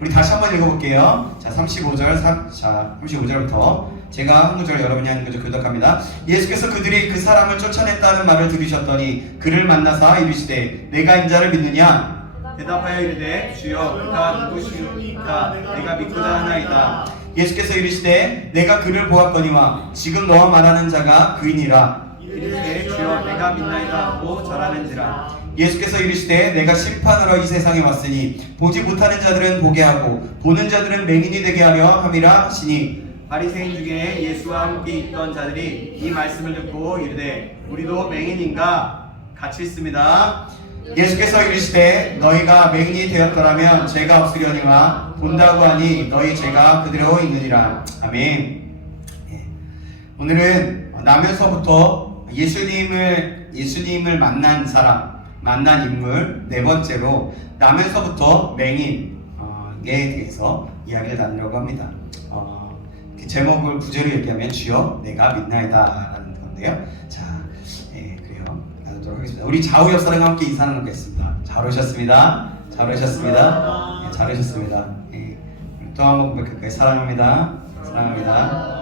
우리 다시 한번 읽어볼게요. 자, 35절부터 제가 한 구절 여러분이 한 구절 교독합니다. 예수께서 그들이 그 사람을 쫓아냈다는 말을 들으셨더니 그를 만나사 이르시되 내가 인자를 믿느냐? 대답하여 이르되 주여 그가 누구시니까 내가 믿고자 하나이다. 예수께서 이르시되 내가 그를 보았거니와 지금 너와 말하는 자가 그이니라. 이르시되 주여 내가 믿나이다 하고 절하는지라. 예수께서 이르시되 내가 심판하러 이 세상에 왔으니 보지 못하는 자들은 보게 하고 보는 자들은 맹인이 되게 하려 함이라 하시니 바리새인 중에 예수와 함께 있던 자들이 이 말씀을 듣고 이르되 우리도 맹인인가 같이 있습니다. 예수께서 이르시되 너희가 맹인이 되었더라면 죄가 없으려니와 본다고 하니 너희 죄가 그대로 있느니라. 아멘. 오늘은 나면서부터 예수님을 만난 사람, 만난 인물 네 번째로 나면서부터 맹인에 대해서 이야기를 나누려고 합니다. 그 제목을 구제로 얘기하면 주여 내가 믿나이다 라는 건데요. 자, 그래요. 나누도록 하겠습니다. 우리 좌우 옆 사람과 함께 인사 나누겠습니다. 잘 오셨습니다. 잘 오셨습니다. 잘 오셨습니다. 또 한번 고백할까요? 사랑합니다. 사랑합니다.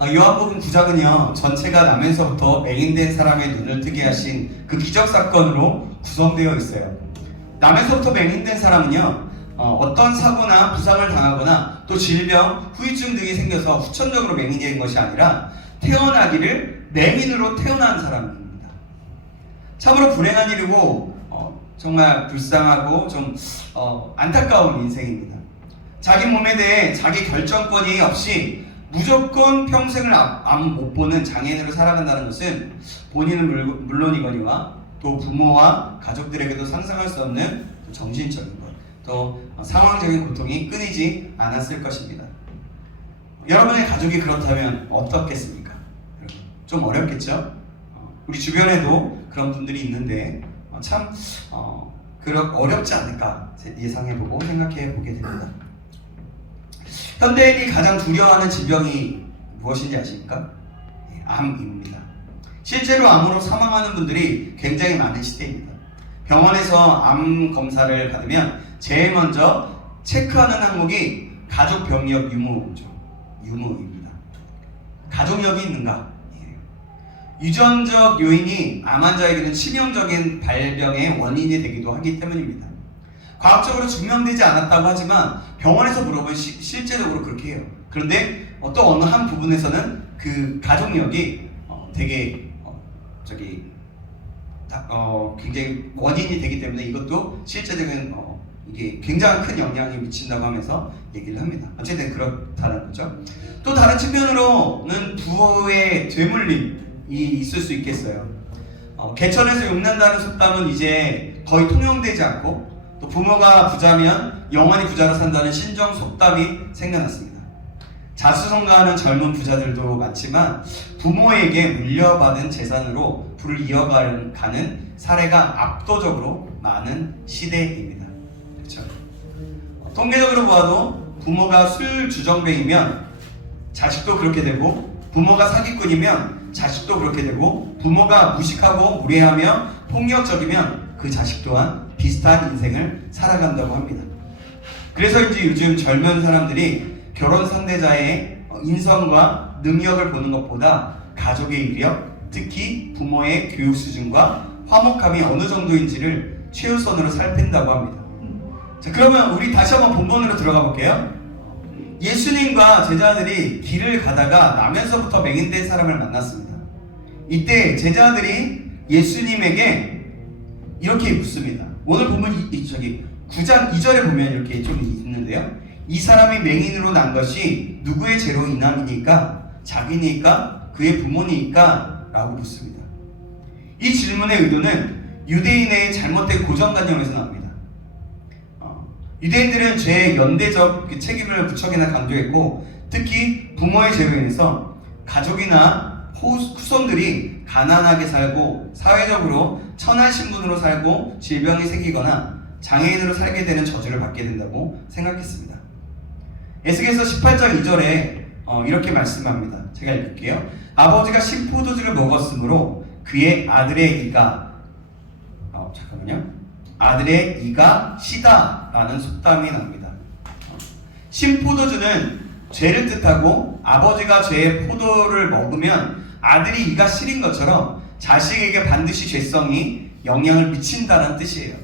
요한복음 9장은요 전체가 나면서부터 맹인된 사람의 눈을 뜨게 하신 그 기적사건으로 구성되어 있어요. 나면서부터 맹인된 사람은요 어떤 사고나 부상을 당하거나 또 질병, 후유증 등이 생겨서 후천적으로 맹인이 된 것이 아니라 태어나기를 맹인으로 태어난 사람입니다. 참으로 불행한 일이고 정말 불쌍하고 좀 안타까운 인생입니다. 자기 몸에 대해 자기 결정권이 없이 무조건 평생을 앞 못 보는 장애인으로 살아간다는 것은 본인은 물론이거니와 또 부모와 가족들에게도 상상할 수 없는 정신적인 것, 또 상황적인 고통이 끊이지 않았을 것입니다. 여러분의 가족이 그렇다면 어떻겠습니까? 좀 어렵겠죠? 우리 주변에도 그런 분들이 있는데 참 어렵지 않을까 예상해보고 생각해보게 됩니다. 현대인이 가장 두려워하는 질병이 무엇인지 아십니까? 암입니다. 실제로 암으로 사망하는 분들이 굉장히 많은 시대입니다. 병원에서 암 검사를 받으면 제일 먼저 체크하는 항목이 가족 병력 유무죠. 유무입니다. 가족력이 있는가? 유전적 요인이 암 환자에게는 치명적인 발병의 원인이 되기도 하기 때문입니다. 과학적으로 증명되지 않았다고 하지만 병원에서 물어보면 실제적으로 그렇게 해요. 그런데 또 어느 한 부분에서는 그 가족력이 되게 굉장히 원인이 되기 때문에 이것도 실제적인 이게 굉장히 큰 영향이 미친다고 하면서 얘기를 합니다. 어쨌든 그렇다는 거죠. 또 다른 측면으로는 부모의 되물림이 있을 수 있겠어요. 개천에서 욕난다는 속담은 이제 거의 통용되지 않고 또 부모가 부자면 영원히 부자로 산다는 신정 속담이 생겨났습니다. 자수성가하는 젊은 부자들도 많지만 부모에게 물려받은 재산으로 부를 이어가는 사례가 압도적으로 많은 시대입니다. 그렇죠? 통계적으로 보아도 부모가 술주정뱅이면 자식도 그렇게 되고 부모가 사기꾼이면 자식도 그렇게 되고 부모가 무식하고 무례하며 폭력적이면 그 자식 또한 비슷한 인생을 살아간다고 합니다. 그래서 이제 요즘 젊은 사람들이 결혼 상대자의 인성과 능력을 보는 것보다 가족의 이력, 특히 부모의 교육 수준과 화목함이 어느 정도인지를 최우선으로 살핀다고 합니다. 자, 그러면 우리 다시 한번 본문으로 들어가 볼게요. 예수님과 제자들이 길을 가다가 나면서부터 맹인된 사람을 만났습니다. 이때 제자들이 예수님에게 이렇게 묻습니다. 오늘 보면 9장 2절에 보면 이렇게 좀 있는데요. 이 사람이 맹인으로 난 것이 누구의 죄로 인함이니까? 자기니까? 그의 부모니까? 라고 묻습니다. 이 질문의 의도는 유대인의 잘못된 고정관념에서 나옵니다. 유대인들은 죄의 연대적 책임을 무척이나 강조했고 특히 부모의 죄로 인해서 가족이나 후손들이 가난하게 살고 사회적으로 천한 신분으로 살고 질병이 생기거나 장애인으로 살게 되는 저주를 받게 된다고 생각했습니다. 에스겔서 18장 2절에 이렇게 말씀합니다. 제가 읽을게요. 아버지가 신포도주를 먹었으므로 그의 아들의 이가 잠깐만요. 아들의 이가 시다 라는 속담이 나옵니다. 신포도주는 죄를 뜻하고 아버지가 죄의 포도를 먹으면 아들이 이가 시린 것처럼 자식에게 반드시 죄성이 영향을 미친다는 뜻이에요.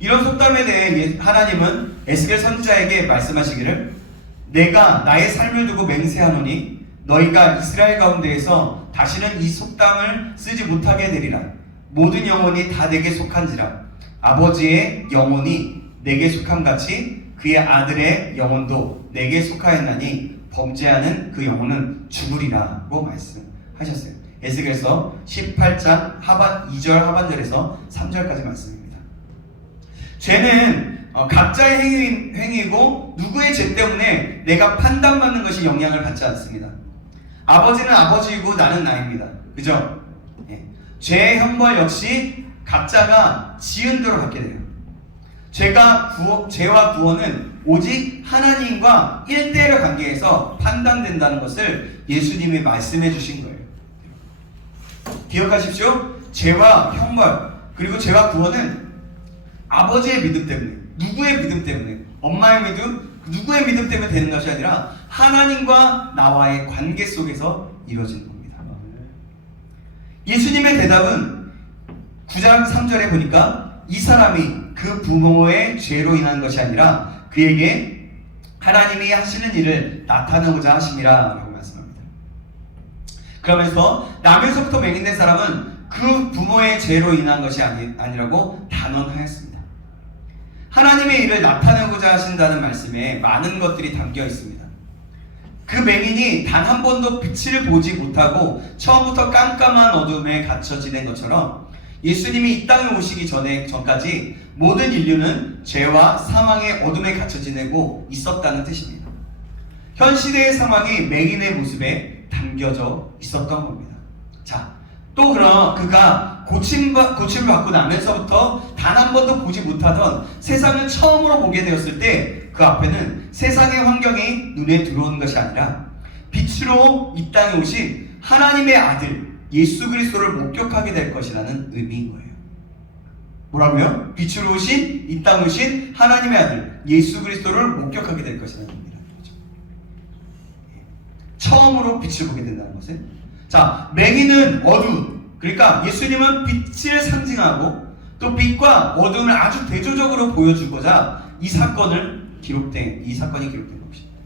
이런 속담에 대해 하나님은 에스겔 선지자에게 말씀하시기를 내가 나의 삶을 두고 맹세하노니 너희가 이스라엘 가운데에서 다시는 이 속담을 쓰지 못하게 되리라. 모든 영혼이 다 내게 속한지라. 아버지의 영혼이 내게 속함같이 그의 아들의 영혼도 내게 속하였나니 범죄하는 그 영혼은 죽으리라고 말씀하셨어요. 에스겔서 18장 2절 하반절에서 3절까지 말씀입니다. 죄는 각자의 행위이고 누구의 죄 때문에 내가 판단받는 것이 영향을 받지 않습니다. 아버지는 아버지이고 나는 나입니다. 그죠? 예. 죄의 형벌 역시 각자가 지은 대로 받게 돼요. 죄와 구원은 오직 하나님과 1대1의 관계에서 판단된다는 것을 예수님이 말씀해 주신 거예요. 기억하십시오. 죄와 형벌 그리고 죄와 구원은 아버지의 믿음 때문에, 누구의 믿음 때문에, 엄마의 믿음, 누구의 믿음 때문에 되는 것이 아니라 하나님과 나와의 관계 속에서 이루어지는 겁니다. 예수님의 대답은 9장 3절에 보니까 이 사람이 그 부모의 죄로 인한 것이 아니라 그에게 하나님이 하시는 일을 나타내고자 하심이라 라고 말씀합니다. 그러면서 남에서부터 맹인된 사람은 그 부모의 죄로 인한 것이 아니라고 단언하였습니다. 하나님의 일을 나타내고자 하신다는 말씀에 많은 것들이 담겨 있습니다. 그 맹인이 단 한 번도 빛을 보지 못하고 처음부터 깜깜한 어둠에 갇혀 지낸 것처럼 예수님이 이 땅에 오시기 전까지 모든 인류는 죄와 사망의 어둠에 갇혀 지내고 있었다는 뜻입니다. 현 시대의 상황이 맹인의 모습에 담겨져 있었던 겁니다. 자, 또 그럼 그가 고침을 받고 나면서부터 단 한 번도 보지 못하던 세상을 처음으로 보게 되었을 때 그 앞에는 세상의 환경이 눈에 들어오는 것이 아니라 빛으로 이 땅에 오신 하나님의 아들 예수 그리스도를 목격하게 될 것이라는 의미인 거예요. 뭐라고요? 빛으로 오신 이 땅에 오신 하나님의 아들 예수 그리스도를 목격하게 될 것이라는 의미라는 거죠. 처음으로 빛을 보게 된다는 것은, 자, 맹인은 어두움, 그러니까 예수님은 빛을 상징하고 또 빛과 어두움을 아주 대조적으로 보여주고자 이 사건이 기록된 것입니다.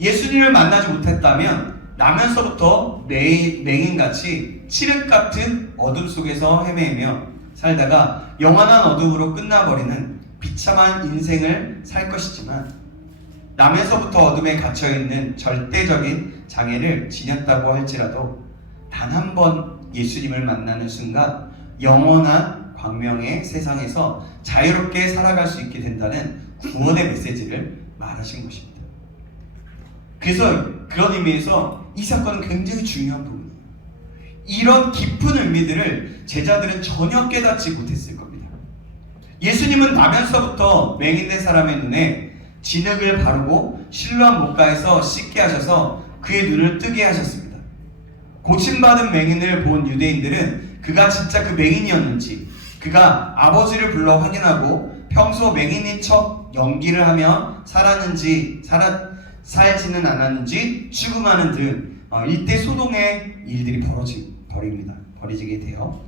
예수님을 만나지 못했다면 나면서부터 맹인같이 칠흑 같은 어둠 속에서 헤매며 살다가 영원한 어둠으로 끝나버리는 비참한 인생을 살 것이지만, 나면서부터 어둠에 갇혀있는 절대적인 장애를 지녔다고 할지라도 단 한 번 예수님을 만나는 순간 영원한 광명의 세상에서 자유롭게 살아갈 수 있게 된다는 구원의 메시지를 말하신 것입니다. 그래서 그런 의미에서 이 사건은 굉장히 중요한 부분이에요. 이런 깊은 의미들을 제자들은 전혀 깨닫지 못했을 겁니다. 예수님은 나면서부터 맹인된 사람의 눈에 진흙을 바르고 실로암 못가에서 씻게 하셔서 그의 눈을 뜨게 하셨습니다. 고침받은 맹인을 본 유대인들은 그가 진짜 그 맹인이었는지, 그가 아버지를 불러 확인하고 평소 맹인인 척 연기를 하며 살지는 않았는지 추궁하는 등 일대 소동의 일들이 벌어지게 돼요.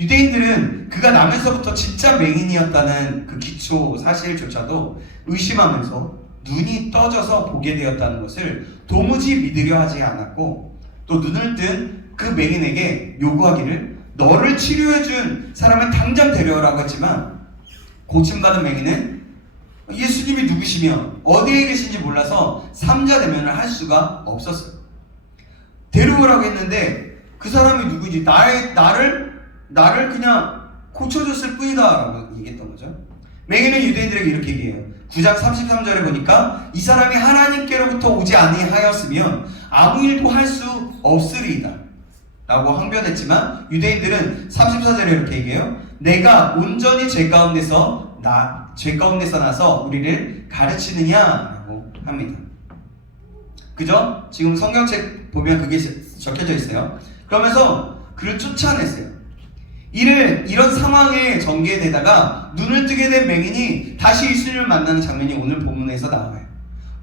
유대인들은 그가 나면서부터 진짜 맹인이었다는 그 기초 사실조차도 의심하면서 눈이 떠져서 보게 되었다는 것을 도무지 믿으려 하지 않았고, 또 눈을 뜬 그 맹인에게 요구하기를 너를 치료해준 사람을 당장 데려오라고 했지만, 고침받은 맹인은 예수님이 누구시며 어디에 계신지 몰라서 삼자대면을 할 수가 없었어요. 데려오라고 했는데 그 사람이 누구지? 나를 그냥 고쳐줬을 뿐이다 라고 얘기했던 거죠. 맹인은 유대인들에게 이렇게 얘기해요. 9장 33절에 보니까 이 사람이 하나님께로부터 오지 아니하였으면 아무 일도 할 수 없으리이다 라고 항변했지만, 유대인들은 34절에 이렇게 얘기해요. 내가 온전히 죄 가운데서 나서 우리를 가르치느냐라고 합니다. 그죠? 지금 성경책 보면 그게 적혀져 있어요. 그러면서 그를 쫓아냈어요. 이런 상황에 전개되다가 눈을 뜨게 된 맹인이 다시 예수님을 만나는 장면이 오늘 본문에서 나와요.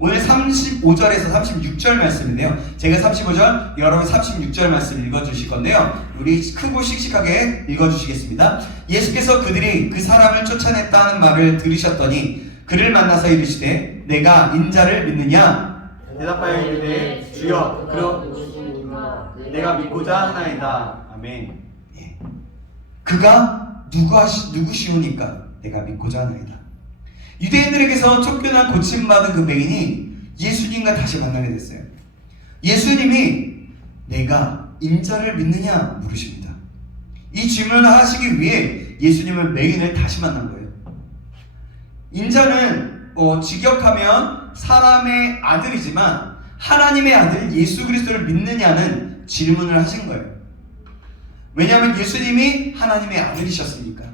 오늘 35절에서 36절 말씀인데요. 제가 35절, 여러분 36절 말씀 읽어주실 건데요. 우리 크고 씩씩하게 읽어주시겠습니다. 예수께서 그들이 그 사람을 쫓아냈다는 말을 들으셨더니 그를 만나서 이르시되 내가 인자를 믿느냐? 대답하여 이르되 주여 그러시니까 내가 믿고자 하나이다. 아멘. 예. 그가 누구시오니까 내가 믿고자 하나이다. 유대인들에게서 쫓겨난 고침받은 그 맹인이 예수님과 다시 만나게 됐어요. 예수님이 내가 인자를 믿느냐 물으십니다. 이 질문을 하시기 위해 예수님은 맹인을 다시 만난 거예요. 인자는 직역하면 사람의 아들이지만 하나님의 아들 예수 그리스도를 믿느냐는 질문을 하신 거예요. 왜냐하면 예수님이 하나님의 아들이셨으니까.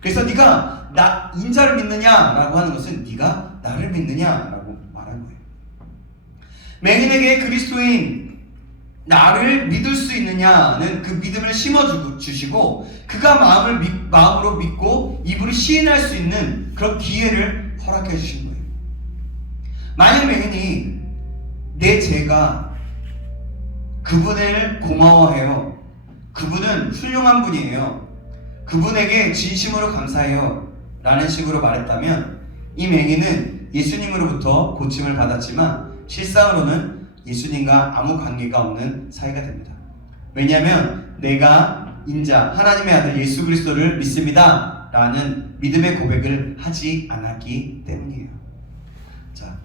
그래서 네가 나 인자를 믿느냐라고 하는 것은 네가 나를 믿느냐라고 말한 거예요. 맹인에게 그리스도인 나를 믿을 수 있느냐는 그 믿음을 심어주시고 그가 마음으로 믿고 입으로 시인할 수 있는 그런 기회를 허락해 주신 거예요. 만약 맹인이 내 죄가 그분을 고마워해요. 그분은 훌륭한 분이에요. 그분에게 진심으로 감사해요. 라는 식으로 말했다면 이 맹인은 예수님으로부터 고침을 받았지만 실상으로는 예수님과 아무 관계가 없는 사이가 됩니다. 왜냐하면 내가 인자 하나님의 아들 예수 그리스도를 믿습니다 라는 믿음의 고백을 하지 않았기 때문이에요. 자,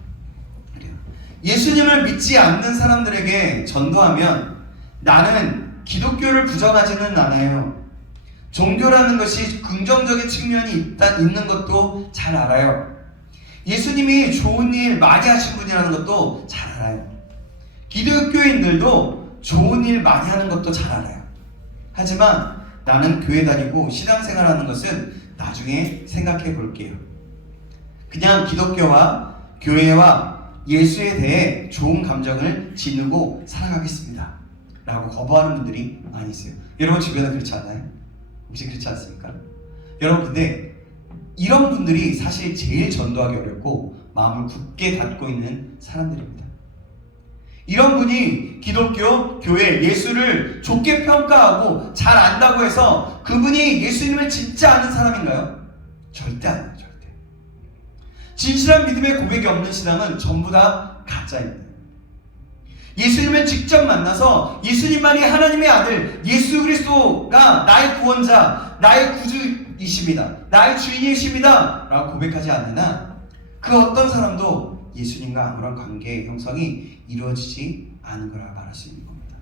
그래요. 예수님을 믿지 않는 사람들에게 전도하면 나는 기독교를 부정하지는 않아요. 종교라는 것이 긍정적인 측면이 있는 것도 잘 알아요. 예수님이 좋은 일 많이 하신 분이라는 것도 잘 알아요. 기독교인들도 좋은 일 많이 하는 것도 잘 알아요. 하지만 나는 교회 다니고 신앙생활하는 것은 나중에 생각해 볼게요. 그냥 기독교와 교회와 예수에 대해 좋은 감정을 지니고 살아가겠습니다 라고 거부하는 분들이 많이 있어요. 여러분 주변에 그렇지 않아요? 혹시 그렇지 않습니까? 여러분 근데 이런 분들이 사실 제일 전도하기 어렵고 마음을 굳게 닫고 있는 사람들입니다. 이런 분이 기독교, 교회, 예수를 좋게 평가하고 잘 안다고 해서 그분이 예수님을 진짜 아는 사람인가요? 절대 아니에요. 절대. 진실한 믿음의 고백이 없는 신앙은 전부 다 가짜입니다. 예수님을 직접 만나서 예수님만이 하나님의 아들 예수 그리스도가 나의 구원자, 나의 구주이십니다, 나의 주인이십니다 라고 고백하지 않으나 그 어떤 사람도 예수님과 아무런 관계의 형성이 이루어지지 않은 거라 말할 수 있는 겁니다.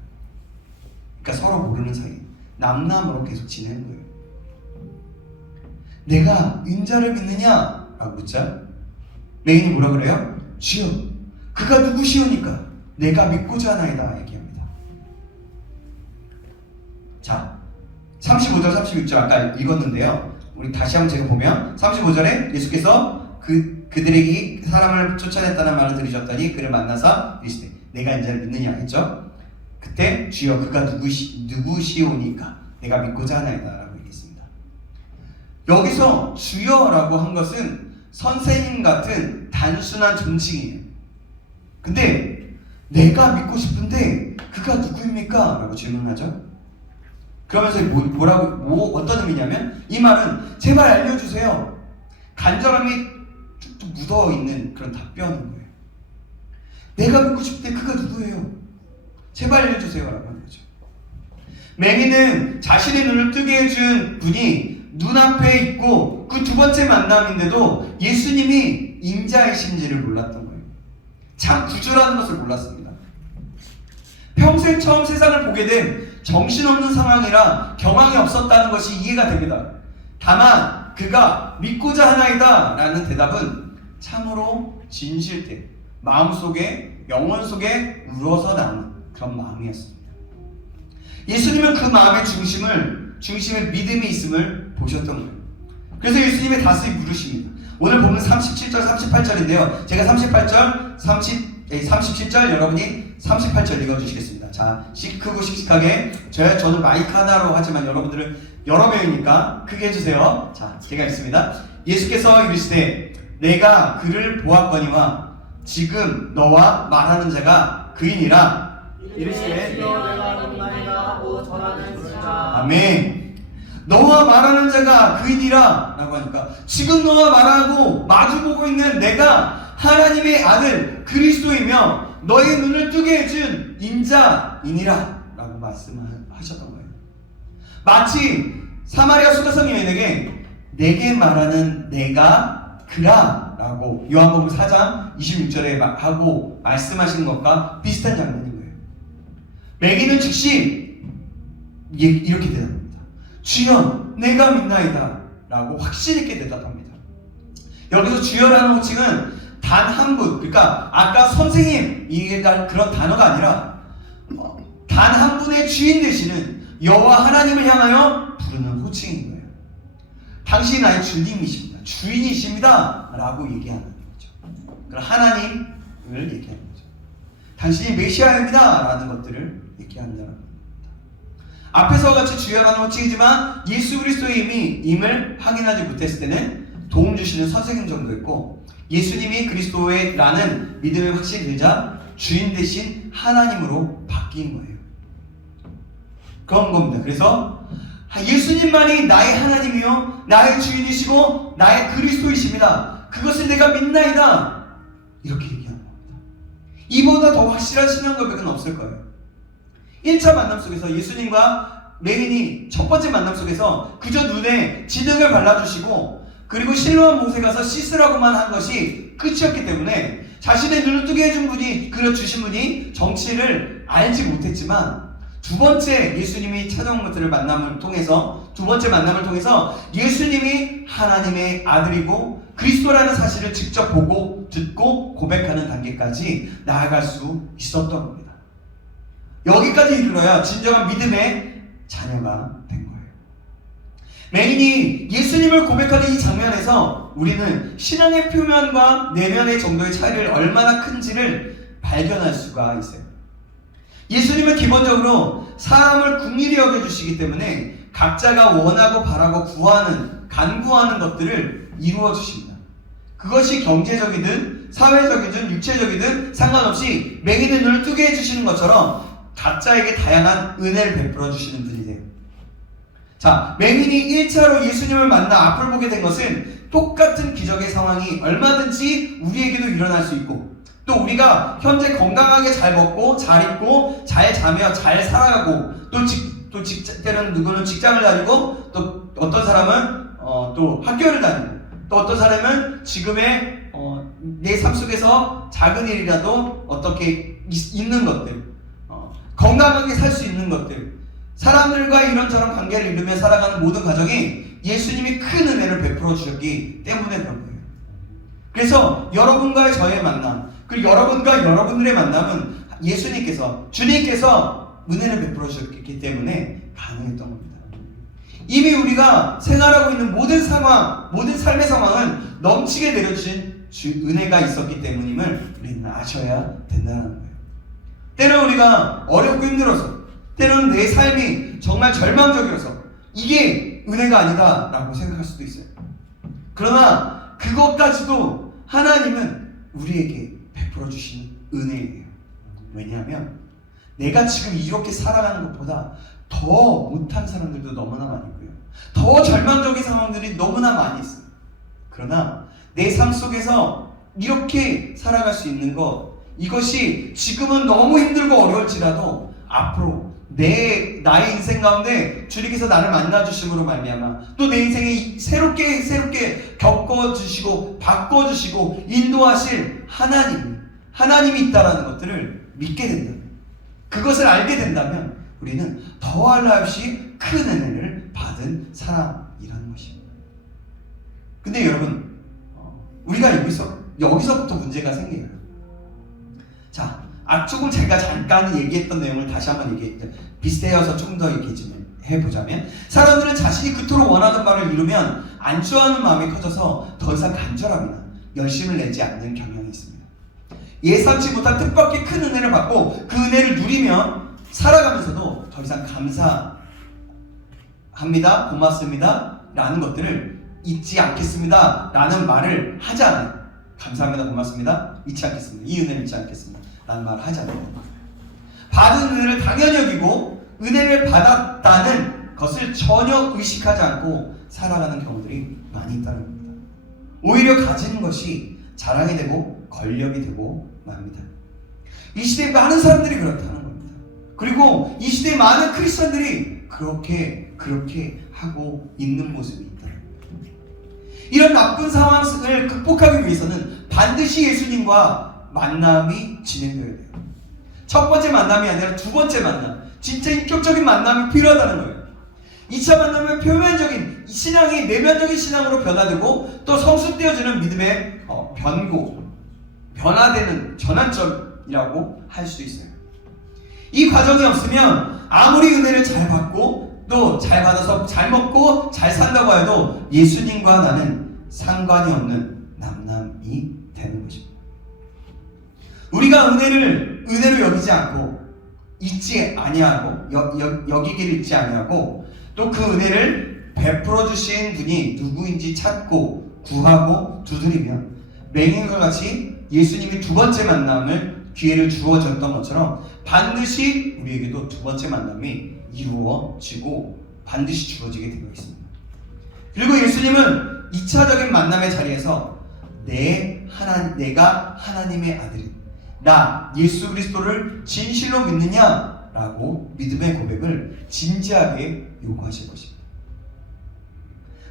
그러니까 서로 모르는 사이, 남남으로 계속 지내는 거예요. 내가 인자를 믿느냐? 라고 묻자 맹인이 뭐라 그래요? 주여 그가 누구시오니까 내가 믿고자 하나이다 얘기합니다. 자, 35절 36절 아까 읽었는데요. 우리 다시 한번 제가 보면 35절에 예수께서 그들에게 사람을 쫓아냈다는 말을 들으셨더니 그를 만나서 이르시되 내가 인자를 믿느냐 했죠. 그때 주여 그가 누구시오니까 내가 믿고자 하나이다 라고 얘기했습니다. 여기서 주여라고 한 것은 선생님 같은 단순한 존칭이에요. 근데 내가 믿고 싶은데 그가 누구입니까? 라고 질문하죠. 그러면서 어떤 의미냐면 이 말은 제발 알려주세요. 간절함이 뚝뚝 묻어있는 그런 답변인 거예요. 내가 믿고 싶을 때 그가 누구예요? 제발 알려주세요 라고 하는 거죠. 맹인은 자신의 눈을 뜨게 해준 분이 눈앞에 있고 그 두 번째 만남인데도 예수님이 인자이신지를 몰랐던 거예요. 참 구주라는 것을 몰랐습니다. 평생 처음 세상을 보게 된 정신없는 상황이라 경황이 없었다는 것이 이해가 됩니다. 다만 그가 믿고자 하나이다 라는 대답은 참으로 진실된 마음속에 영혼 속에 우러서 나오는 그런 마음이었습니다. 예수님은 그 마음의 중심에 믿음이 있음을 보셨던 거예요. 그래서 예수님의 다시 물으십니다. 오늘 보면 37절 38절인데요 제가 37절 여러분이 38절 읽어주시겠습니다. 자, 크고 씩씩하게 저는 마이크 하나로 하지만 여러분들은 여러 명이니까 크게 해주세요. 자, 제가 읽습니다. 예수께서 이르시되 내가 그를 보았거니와 지금 너와 말하는 자가 그이니라. 이르시되 내가 높나이다 하고 전하는 자. 아멘. 너와 말하는 자가 그이니라 라고 하니까 지금 너와 말하고 마주보고 있는 내가 하나님의 아들 그리스도이며 너의 눈을 뜨게 해준 인자이니라 라고 말씀하셨던 거예요. 마치 사마리아 수가성 여인에게 내게 말하는 내가 그라 라고 요한복음 4장 26절에 하고 말씀하시는 것과 비슷한 장면인 거예요. 매기는 즉시 이렇게 대답합니다. 주여 내가 믿나이다 라고 확신 있게 대답합니다. 여기서 주여라는 호칭은 단 한 분, 그러니까 아까 선생님 이게 그런 단어가 아니라 단 한 분의 주인 되시는 여호와 하나님을 향하여 부르는 호칭인 거예요. 당신이 나의 주님이십니다, 주인이십니다 라고 얘기하는 거죠. 그럼 하나님을 얘기하는 거죠. 당신이 메시아입니다 라는 것들을 얘기한다는 겁니다. 앞에서와 같이 주여라는 호칭이지만 예수 그리스도의 임을 확인하지 못했을 때는 도움 주시는 선생님 정도였고, 예수님이 그리스도의 라는 믿음의 확신이 들자 주인 대신 하나님으로 바뀐 거예요. 그런 겁니다. 그래서 예수님만이 나의 하나님이요 나의 주인이시고 나의 그리스도이십니다. 그것을 내가 믿나이다. 이렇게 얘기하는 겁니다. 이보다 더 확실한 신앙 고백은 없을 거예요. 1차 만남 속에서 예수님과 메인이 첫 번째 만남 속에서 그저 눈에 진흙을 발라주시고 그리고 실로암 못에 가서 씻으라고만 한 것이 끝이었기 때문에 자신의 눈을 뜨게 해준 분이, 주신 분이 정치를 알지 못했지만 두 번째 예수님이 찾아온 것들을 두 번째 만남을 통해서 예수님이 하나님의 아들이고 그리스도라는 사실을 직접 보고 듣고 고백하는 단계까지 나아갈 수 있었던 겁니다. 여기까지 이르러야 진정한 믿음의 자녀가 된 거예요. 메인이 예수님을 고백하는 이 장면에서 우리는 신앙의 표면과 내면의 정도의 차이를 얼마나 큰지를 발견할 수가 있어요. 예수님은 기본적으로 사람을 긍휼히 여겨주시기 때문에 각자가 원하고 바라고 간구하는 것들을 이루어 주십니다. 그것이 경제적이든 사회적이든 육체적이든 상관없이 맹인의 눈을 뜨게 해주시는 것처럼 각자에게 다양한 은혜를 베풀어 주시는 분이세요. 자, 맹인이 1차로 예수님을 만나 앞을 보게 된 것은 똑같은 기적의 상황이 얼마든지 우리에게도 일어날 수 있고, 또 우리가 현재 건강하게 잘 먹고 잘 입고 잘 자며 잘 살아가고 때로는 누구는 직장을 다니고 또 어떤 사람은 또 학교를 다니고 또 어떤 사람은 지금의 내 삶 속에서 작은 일이라도 어떻게 있는 것들, 건강하게 살 수 있는 것들, 사람들과 이런저런 관계를 이루며 살아가는 모든 과정이 예수님이 큰 은혜를 베풀어 주셨기 때문에 그런 거예요. 그래서 여러분과의 저의 만남, 그리고 여러분과 여러분들의 만남은 주님께서 은혜를 베풀어 주셨기 때문에 가능했던 겁니다. 이미 우리가 생활하고 있는 모든 상황, 모든 삶의 상황은 넘치게 내려주신 은혜가 있었기 때문임을 우리는 아셔야 된다는 거예요. 때는 우리가 어렵고 힘들어서, 때로는 내 삶이 정말 절망적이어서 이게 은혜가 아니다 라고 생각할 수도 있어요. 그러나 그것까지도 하나님은 우리에게 베풀어 주시는 은혜예요. 왜냐하면 내가 지금 이렇게 살아가는 것보다 더 못한 사람들도 너무나 많이 있고요, 더 절망적인 상황들이 너무나 많이 있어요. 그러나 내 삶 속에서 이렇게 살아갈 수 있는 것, 이것이 지금은 너무 힘들고 어려울지라도 앞으로 나의 인생 가운데 주님께서 나를 만나주심으로 말미암아 또 내 인생에 새롭게 겪어주시고 바꿔주시고 인도하실 하나님이 있다라는 것들을 믿게 된다면, 그것을 알게 된다면 우리는 더할 나위 없이 큰 은혜를 받은 사람이라는 것입니다. 근데 여러분, 우리가 여기서부터 문제가 생겨요. 자, 조금 제가 잠깐 얘기했던 내용을 다시 한번 비슷해서 좀 더 얘기 좀 해보자면, 사람들은 자신이 그토록 원하는 바를 이루면 안주하는 마음이 커져서 더 이상 간절함이나 열심을 내지 않는 경향이 있습니다. 예상치 못한 뜻밖의 큰 은혜를 받고 그 은혜를 누리며 살아가면서도 더 이상 감사하지 합니다. 고맙습니다. 라는 것들을 잊지 않겠습니다. 라는 말을 하지 않아요. 감사합니다. 고맙습니다. 잊지 않겠습니다. 이 은혜를 잊지 않겠습니다. 라는 말을 하지 않아요. 받은 은혜를 당연히 여기고 은혜를 받았다는 것을 전혀 의식하지 않고 살아가는 경우들이 많이 있다는 겁니다. 오히려 가진 것이 자랑이 되고 권력이 되고 맙니다. 이 시대에 많은 사람들이 그렇다는 겁니다. 그리고 이 시대에 많은 크리스천들이 그렇게 하고 있는 모습이 있다는 겁니다. 이런 나쁜 상황을 극복하기 위해서는 반드시 예수님과 만남이 진행되어야 돼요. 첫 번째 만남이 아니라 두 번째 만남, 진짜 인격적인 만남이 필요하다는 거예요. 2차 만남은 표면적인 신앙이 내면적인 신앙으로 변화되고 또 성숙되어지는 믿음의 변화되는 전환점이라고 할 수 있어요. 이 과정이 없으면 아무리 은혜를 잘 받고 또 잘 받아서 잘 먹고 잘 산다고 해도 예수님과 나는 상관이 없는 남남이 되는 것입니다. 우리가 은혜로 여기지 않고 잊지 아니하고 여기기를 잊지 아니하고 또 그 은혜를 베풀어 주신 분이 누구인지 찾고 구하고 두드리면 맹인과 같이 예수님이 두 번째 만남을 기회를 주어졌던 것처럼 반드시 우리에게도 두 번째 만남이 이루어지고 반드시 주어지게 되어 있습니다. 그리고 예수님은 2차적인 만남의 자리에서 내가 하나님의 아들인 나 예수 그리스도를 진실로 믿느냐? 라고 믿음의 고백을 진지하게 요구하실 것입니다.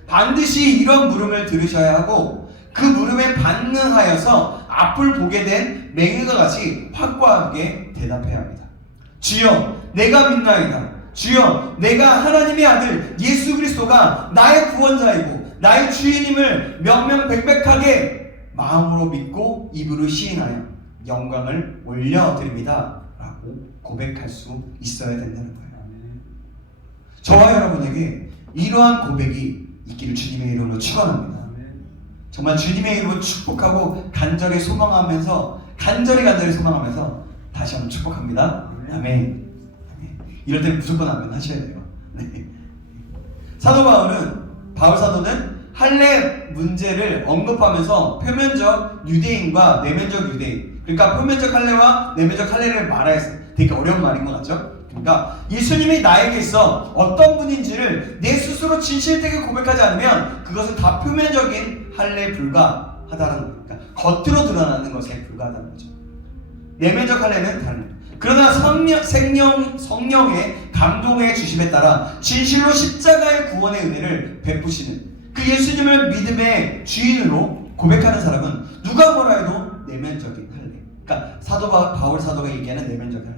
반드시 이런 물음을 들으셔야 하고 그 물음에 반응하여서 앞을 보게 된 맹인과 같이 확고하게 대답해야 합니다. 주여 내가 믿나이다. 주여 내가 하나님의 아들 예수 그리스도가 나의 구원자이고 나의 주인임을 명명백백하게 마음으로 믿고 입으로 시인하여 영광을 올려드립니다 라고 고백할 수 있어야 된다는 거예요. 저와 여러분에게 이러한 고백이 있기를 주님의 이름으로 축원합니다. 정말 주님의 이름으로 축복하고 간절히 소망하면서 간절히 소망하면서 다시 한번 축복합니다. 아멘. 이럴 때는 무조건 아멘 하셔야 돼요. 네. 바울 사도는 할례 문제를 언급하면서 표면적 유대인과 내면적 유대인, 그러니까 표면적 할례와 내면적 할례를 말하였어요. 되게 어려운 말인 것 같죠? 그러니까 예수님이 나에게 있어 어떤 분인지를 내 스스로 진실되게 고백하지 않으면 그것은 다 표면적인 할례에 불과하다는 거예요. 그러니까 겉으로 드러나는 것에 불과하다는 거죠. 내면적 할례는 다른 거예요. 그러나 성령의 감동의 주심에 따라 진실로 십자가의 구원의 은혜를 베푸시는 그 예수님을 믿음의 주인으로 고백하는 사람은 누가 뭐라 해도 내면적인 할례. 그러니까 바울 사도가 얘기하는 내면적인 할례.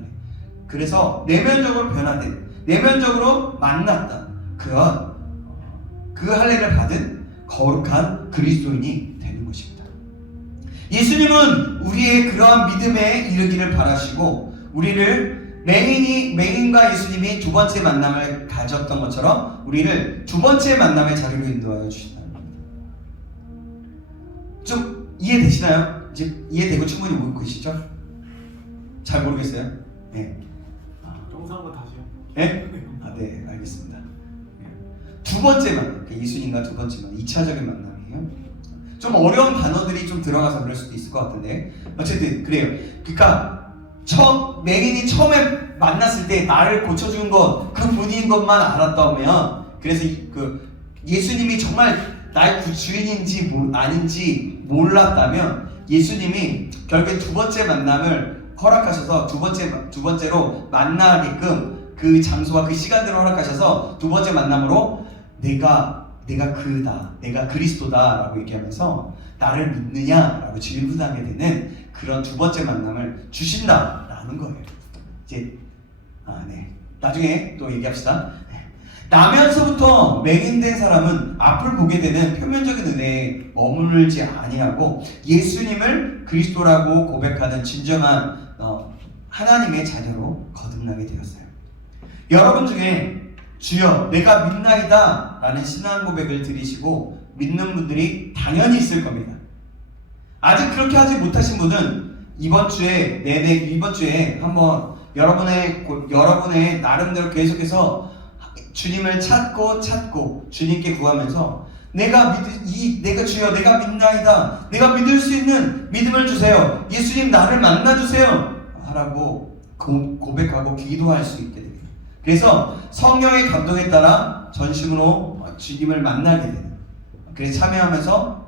그래서 내면적으로 변화된, 내면적으로 만났다. 그 할례를 받은 거룩한 그리스도인이 되는 것입니다. 예수님은 우리의 그러한 믿음에 이르기를 바라시고 우리를 맹인과 예수님이 두 번째 만남을 가졌던 것처럼 우리를 두 번째 만남의 자리로 인도하여 주신다는 겁니다. 좀 이해되시나요? 이제 이해되고 충분히 모르고 계시죠? 잘 모르겠어요? 네. 정상과 다시요? 네? 네, 알겠습니다. 두 번째 만남, 예수님과 두 번째 만남, 2차적인 만남이에요. 좀 어려운 단어들이 좀 들어가서 그럴 수도 있을 것 같은데 어쨌든 그래요. 그러니까 맹인이 처음에 만났을 때 나를 고쳐준 것 그 분인 것만 알았다면, 그래서 예수님이 정말 나의 주인인지 아닌지 몰랐다면 예수님이 결국에 두 번째 만남을 허락하셔서 두 번째로 만나게끔 그 장소와 그 시간들을 허락하셔서 두 번째 만남으로 내가 그다, 내가 그리스도다라고 얘기하면서 나를 믿느냐라고 질문하게 되는 그런 두 번째 만남을 주신다라는 거예요. 이제 네, 나중에 또 얘기합시다. 나면서부터 맹인된 사람은 앞을 보게 되는 표면적인 은혜에 머물지 아니하고 예수님을 그리스도라고 고백하는 진정한 하나님의 자녀로 거듭나게 되었어요. 여러분 중에 주여 내가 믿나이다 라는 신앙 고백을 드리시고 믿는 분들이 당연히 있을 겁니다. 아직 그렇게 하지 못하신 분은 이번 주에 한번 여러분의 나름대로 계속해서 주님을 찾고 주님께 구하면서 내가 주여 내가 믿나이다. 내가 믿을 수 있는 믿음을 주세요. 예수님 나를 만나주세요. 하라고 고백하고 기도할 수 있게 됩니다. 그래서 성령의 감동에 따라 전심으로 주님을 만나게 되는, 그래서 참여하면서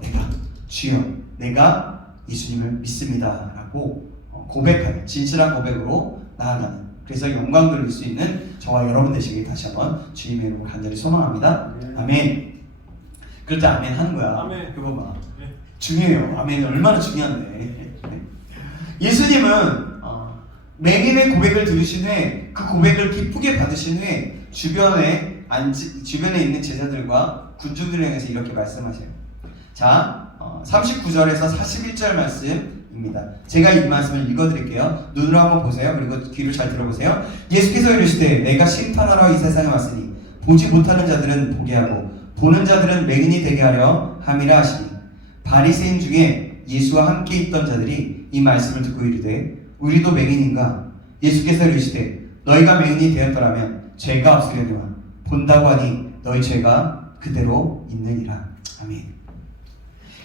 주여 내가 예수님을 믿습니다 라고 고백하는, 진실한 고백으로 나아가는, 그래서 영광 돌릴 수 있는 저와 여러분 되시길 다시 한번 주님의 이름으로 간절히 소망합니다. 아멘. 그럴 때 아멘 하는 거야. 아멘. 그거 봐. 중요해요. 아멘이 얼마나 중요한데. 예수님은 맹인의 고백을 들으신 후에 그 고백을 기쁘게 받으신 후에 주변에 있는 제자들과 군중들을 향해서 이렇게 말씀하세요. 자, 39절에서 41절 말씀입니다. 제가 이 말씀을 읽어드릴게요. 눈으로 한번 보세요. 그리고 귀로 잘 들어보세요. 예수께서 이르시되 내가 심판하러 이 세상에 왔으니 보지 못하는 자들은 보게 하고 보는 자들은 맹인이 되게 하려 함이라 하시니, 바리새인 중에 예수와 함께 있던 자들이 이 말씀을 듣고 이르되 우리도 맹인인가? 예수께서 이르시되 너희가 맹인이 되었더라면 죄가 없으려니와 본다고 하니 너희 죄가 그대로 있느니라. 아멘.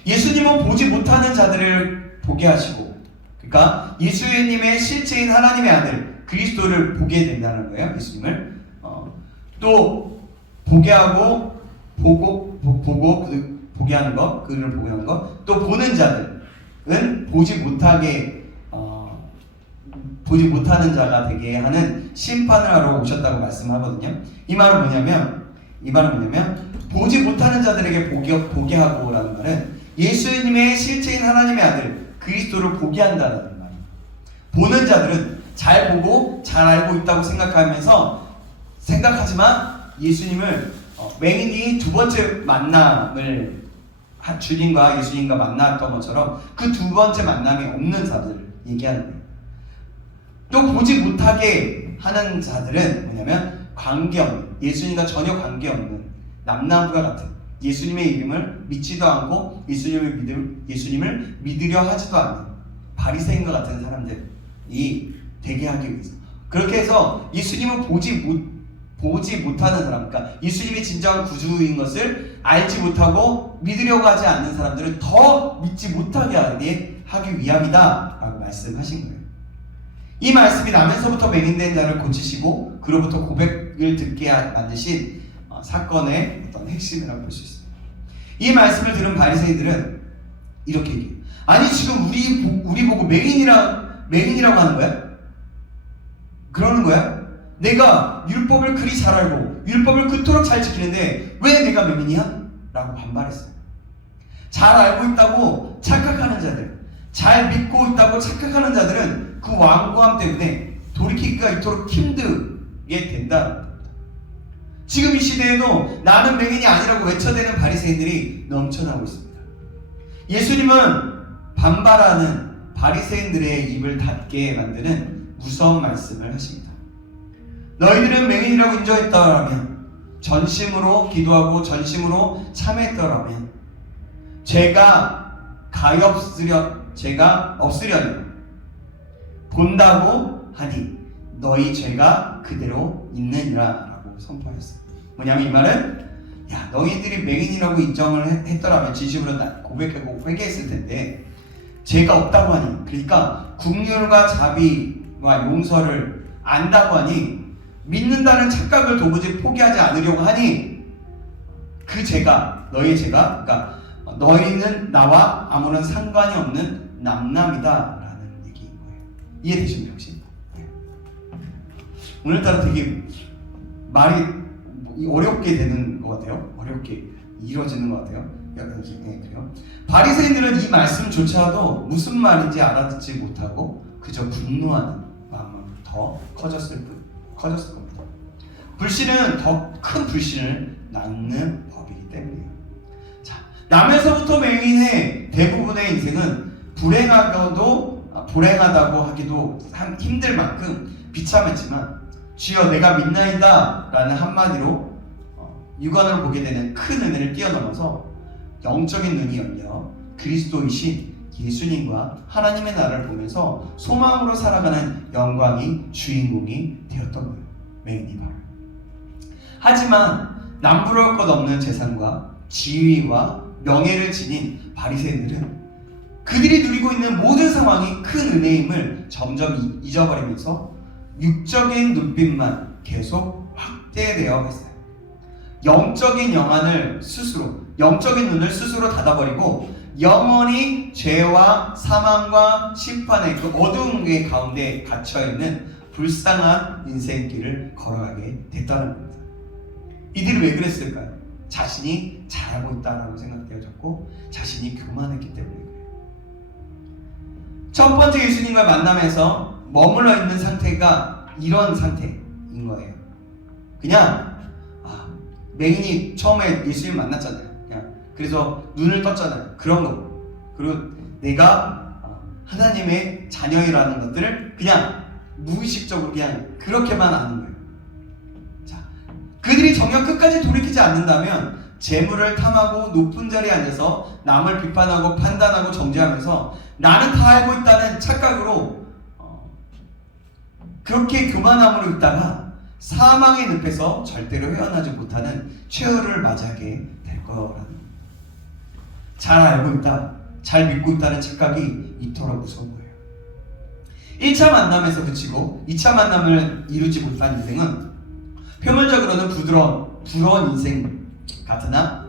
예수님은 보지 못하는 자들을 보게 하시고, 그러니까 예수님의 실체인 하나님의 아들 그리스도를 보게 된다는 거예요. 예수님을 또 보게 하고 보게 하는 것, 그를 보게 하는 것, 또 보는 자들은 보지 못하는 자가 되게 하는 심판을 하러 오셨다고 말씀하거든요. 이 말은 뭐냐면 보지 못하는 자들에게 보게 하고라는 말은 예수님의 실체인 하나님의 아들 그리스도를 보게 한다는 말입니다. 보는 자들은 잘 보고 잘 알고 있다고 생각하지만 예수님을 맹인이 두 번째 만남을 주님과 예수님과 만났던 것처럼 그 두 번째 만남이 없는 자들을 얘기하는 거예요. 또 보지 못하게 하는 자들은 뭐냐면 관계없는, 예수님과 전혀 관계없는 남남과 같은, 예수님의 이름을 믿지도 않고 예수님을 믿으려 하지도 않는 바리새인과 같은 사람들이 되게 하기 위해서, 그렇게 해서 예수님을 보지 못하는 사람, 그러니까 예수님이 진정한 구주인 것을 알지 못하고 믿으려고 하지 않는 사람들을 더 믿지 못하게 하기 위함이다 라고 말씀하신 거예요. 이 말씀이 나면서부터 맹인된 자를 고치시고 그로부터 고백을 듣게 만드신 사건의 어떤 핵심이라고 볼 수 있습니다. 이 말씀을 들은 바리새인들은 이렇게 얘기해요. 아니 지금 우리 보고 맹인이라고 하는 거야? 그러는 거야? 내가 율법을 그리 잘 알고 율법을 그토록 잘 지키는데 왜 내가 맹인이야? 라고 반발했어요. 잘 알고 있다고 착각하는 자들, 잘 믿고 있다고 착각하는 자들은 그 완고함 때문에 돌이키기가 이토록 힘들게 된다. 지금 이 시대에도 나는 맹인이 아니라고 외쳐대는 바리새인들이 넘쳐나고 있습니다. 예수님은 반발하는 바리새인들의 입을 닫게 만드는 무서운 말씀을 하십니다. 너희들은 맹인이라고 인정했다라면, 전심으로 기도하고 전심으로 참했더라면 죄가 없으려니 본다고 하니 너희 죄가 그대로 있느니라 라고 선포했어요. 뭐냐면 이 말은, 야 너희들이 맹인이라고 인정을 했더라면, 진심으로 고백하고 회개했을 텐데 죄가 없다고 하니, 그러니까 국률과 자비와 용서를 안다고 하니, 믿는다는 착각을 도무지 포기하지 않으려고 하니 그 죄가, 너희의 죄가, 그러니까 너희는 나와 아무런 상관이 없는 남남이다 라는 얘기인 거예요. 이해되십니까 혹시? 오늘따라 되게 말이 어렵게 되는 것 같아요. 어렵게 이루어지는 것 같아요. 약간 그래요. 바리새인들은 이 말씀조차도 무슨 말인지 알아듣지 못하고 그저 분노하는 마음은 더 커졌을 겁니다. 불신은 더 큰 불신을 낳는 법이기 때문이에요. 자, 남에서부터 맹인의 대부분의 인생은 불행하다고 하기도 힘들 만큼 비참했지만, 주여 내가 믿나이다 라는 한마디로 육안으로 보게 되는 큰 은혜를 뛰어넘어서 영적인 눈이 열려 그리스도이신 예수님과 하나님의 나라를 보면서 소망으로 살아가는 영광이 주인공이 되었던 거예요. 맹인이 바로 하지만 남부러울 것 없는 재산과 지위와 명예를 지닌 바리새인들은 그들이 누리고 있는 모든 상황이 큰 은혜임을 점점 잊어버리면서 육적인 눈빛만 계속 확대되어 갔어요. 영적인 눈을 스스로 닫아버리고 영원히 죄와 사망과 심판의 그 어두운 가운데 갇혀있는 불쌍한 인생길을 걸어가게 됐다는 겁니다. 이들이 왜 그랬을까요? 자신이 잘하고 있다라고 생각되어졌고 자신이 교만했기 때문에 그래요. 첫 번째 예수님과 만나면서 머물러 있는 상태가 이런 상태인 거예요. 그냥 맹인이 처음에 예수님 만났잖아요. 그냥 그래서 눈을 떴잖아요. 그런 거. 그리고 내가 하나님의 자녀이라는 것들을 그냥 무의식적으로 그냥 그렇게만 아는 거예요. 자, 그들이 정녕 끝까지 돌이키지 않는다면 재물을 탐하고 높은 자리에 앉아서 남을 비판하고 판단하고 정죄하면서 나는 다 알고 있다는 착각으로 그렇게 교만함으로 있다가 사망의 늪에서 절대로 헤어나지 못하는 최후를 맞이하게 될 거라는 겁니다. 잘 알고 있다, 잘 믿고 있다는 착각이 이토록 무서운 거예요. 1차 만남에서 그치고 2차 만남을 이루지 못한 인생은 표면적으로는 부러운 인생 같으나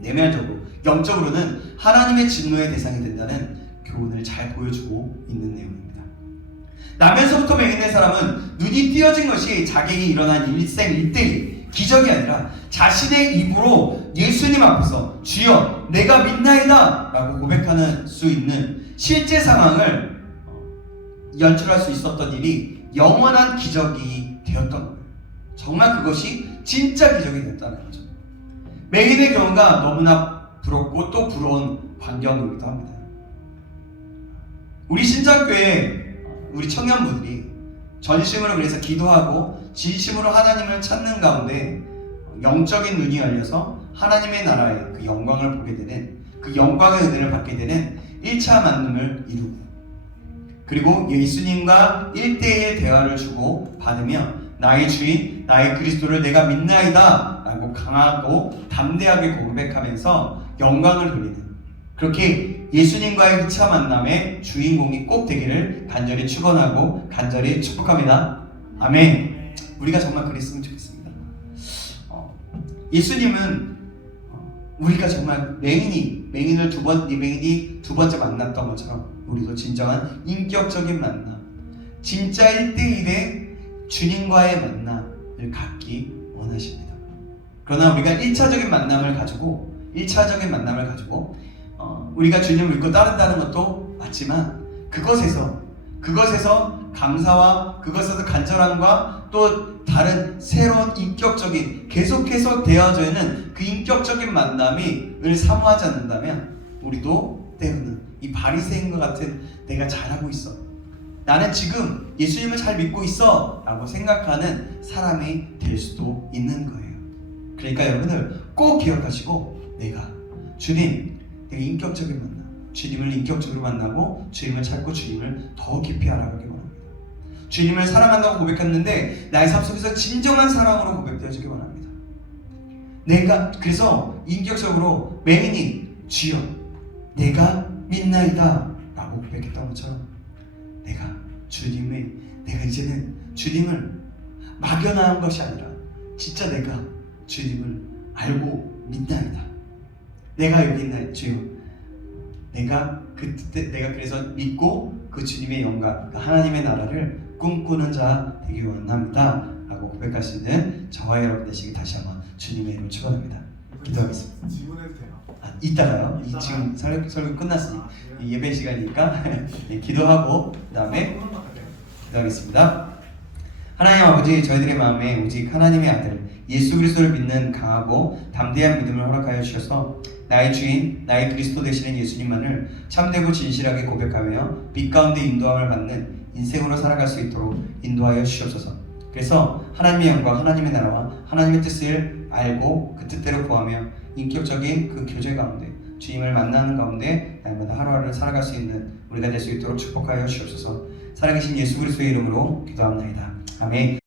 내면적으로 영적으로는 하나님의 진노의 대상이 된다는 교훈을 잘 보여주고 있는 내용입니다. 나면서부터 맹인된 사람은 눈이 띄어진 것이 자기에게 일어난 일생일대의 기적이 아니라 자신의 입으로 예수님 앞에서 주여 내가 믿나이다 라고 고백하는 수 있는 실제 상황을 연출할 수 있었던 일이 영원한 기적이 되었던 거예요. 정말 그것이 진짜 기적이 됐다는 거죠. 맹인의 경우가 너무나 부럽고 또 부러운 광경이기도 합니다. 우리 신장교회 우리 청년부들이 전심으로 그래서 기도하고 진심으로 하나님을 찾는 가운데 영적인 눈이 열려서 하나님의 나라의 그 영광을 보게 되는, 그 영광의 은혜를 받게 되는 1차 만남을 이루고, 그리고 예수님과 1대1 대화를 주고 받으며 나의 주인 나의 그리스도를 내가 믿나이다 라고 강하고 담대하게 고백하면서 영광을 돌리는, 그렇게 예수님과의 2차 만남의 주인공이 꼭 되기를 간절히 축원하고 간절히 축복합니다. 아멘. 우리가 정말 그랬으면 좋겠습니다. 예수님은 우리가 정말 맹인이 두 번째 만났던 것처럼 우리도 진정한 인격적인 만남, 진짜 1대1의 주님과의 만남을 갖기 원하십니다. 그러나 우리가 1차적인 만남을 가지고 우리가 주님을 믿고 따른다는 것도 맞지만 그것에서 감사와 그것에서 간절함과 또 다른 새로운 인격적인 계속해서 되어져 있는 그 인격적인 만남을 사모하지 않는다면 우리도 때로는 이 바리새인과 같은 내가 잘하고 있어, 나는 지금 예수님을 잘 믿고 있어 라고 생각하는 사람이 될 수도 있는 거예요. 그러니까 여러분들 꼭 기억하시고 내가 인격적인 만남, 주님을 인격적으로 만나고 주님을 찾고 주님을 더 깊이 알아가기 원합니다. 주님을 사랑한다고 고백했는데 나의 삶 속에서 진정한 사랑으로 고백되어지기 원합니다. 내가 그래서 인격적으로 맹인이 주여 내가 믿나이다 라고 고백했던 것처럼 내가 이제는 주님을 막연한 것이 아니라 진짜 내가 주님을 알고 믿나이다. 내가 여기 있나이다. 주여 내가 그래서 믿고 그 주님의 영광, 그 하나님의 나라를 꿈꾸는 자 되기 원합니다 라고 고백할 수 있는 저와 여러분 되시기 다시 한번 주님의 이름을 축원합니다. 기도하겠습니다. 질문해도 돼요? 이따가요. 지금 설교 끝났으니 예배 시간이니까 기도하고 그 다음에 기도하겠습니다. 하나님 아버지, 저희들의 마음에 오직 하나님의 아들 예수 그리스도를 믿는 강하고 담대한 믿음을 허락하여 주셔서 나의 주인, 나의 그리스도 되시는 예수님만을 참되고 진실하게 고백하며 빛 가운데 인도함을 받는 인생으로 살아갈 수 있도록 인도하여 주시옵소서. 그래서 하나님의 영광, 하나님의 나라와 하나님의 뜻을 알고 그 뜻대로 구하며 인격적인 그 교제 가운데 주님을 만나는 가운데 날마다 하루하루를 살아갈 수 있는 우리가 될 수 있도록 축복하여 주시옵소서. 살아계신 예수 그리스도의 이름으로 기도합나이다. 아멘.